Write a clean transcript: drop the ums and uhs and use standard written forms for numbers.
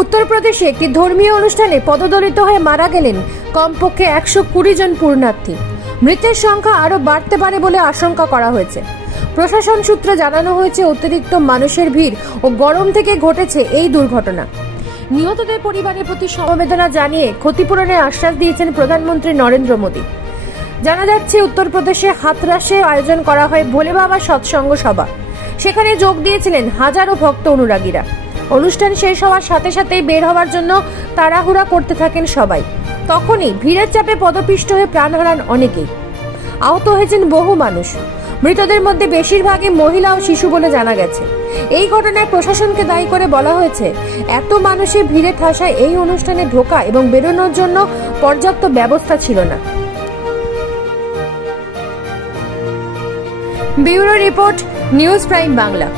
উত্তরপ্রদেশে একটি ধর্মীয় অনুষ্ঠানে পদদলিত হয়ে মারা গেলেন কমপক্ষে 120 জন পুণ্যার্থী। মৃতের সংখ্যা আরও বাড়তে পারে বলে আশঙ্কা করা হয়েছে। প্রশাসন সূত্রে জানানো হয়েছে, অতিরিক্ত মানুষের ভিড় ও গরম থেকে ঘটেছে এই দুর্ঘটনা। নিহতদের পরিবারের প্রতি সমবেদনা জানিয়ে ক্ষতিপূরণের আশ্বাস দিয়েছেন প্রধানমন্ত্রী নরেন্দ্র মোদী। জানা যাচ্ছে, উত্তরপ্রদেশে হাথরাসে আয়োজন করা হয় ভোলে বাবার সৎসঙ্গ সভা। সেখানে যোগ দিয়েছিলেন হাজারো ভক্ত অনুরাগীরা। অনুষ্ঠান শেষ হওয়ার সাথে সাথেই বের হওয়ার জন্য তাড়াহুড়া করতে থাকেন সবাই। তখনই ভিড়ের চাপে পদপিষ্ট হয়ে প্রাণ হারান অনেকেই। আহত হয়েছেন বহু মানুষ। মৃতদের মধ্যে বেশিরভাগই মহিলা ও শিশু বলে জানা গেছে। এই ঘটনায় প্রশাসনকে দায়ী করে বলা হয়েছে, এত মানুষের ভিড়ে ঠাসায় এই অনুষ্ঠানে ঢোকা এবং বেরোনোর জন্য পর্যাপ্ত ব্যবস্থা ছিল না। Bureau report, news prime Bangla.